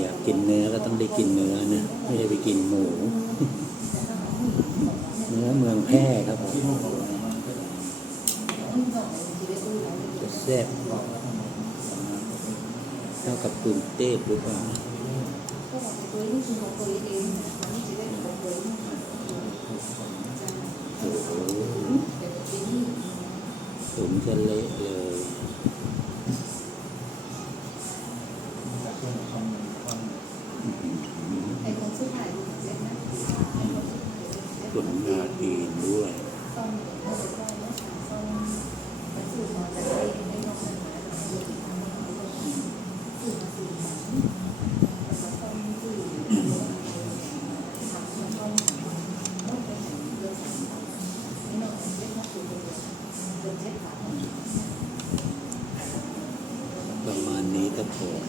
อยากกินเนื้อก็ต้องได้กินเนื้อนะไม่ได้ไปกินหมู เนื้อเมืองแพร่ครับผมจะแซ่บเท่ากับปืนเต้หรือเปล่าโอ้โหตุ๋นจะเละเลย ตุ๋นงาจีนด้วยประมาณนี้ครับผม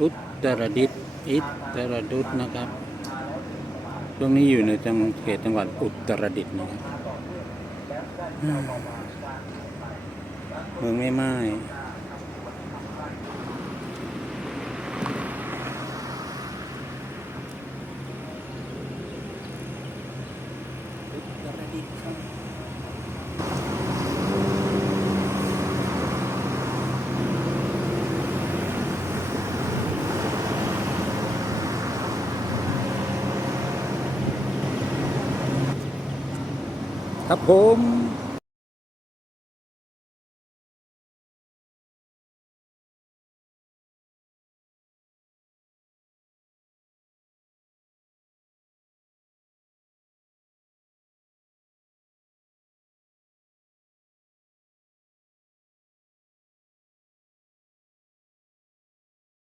อุตรดิตอิตรดุษนะครับตรงนี้อยู่ในจังเขตจังหวัดอุตรดิตนะครับอืมเมืองไม่ไม้ ครับผม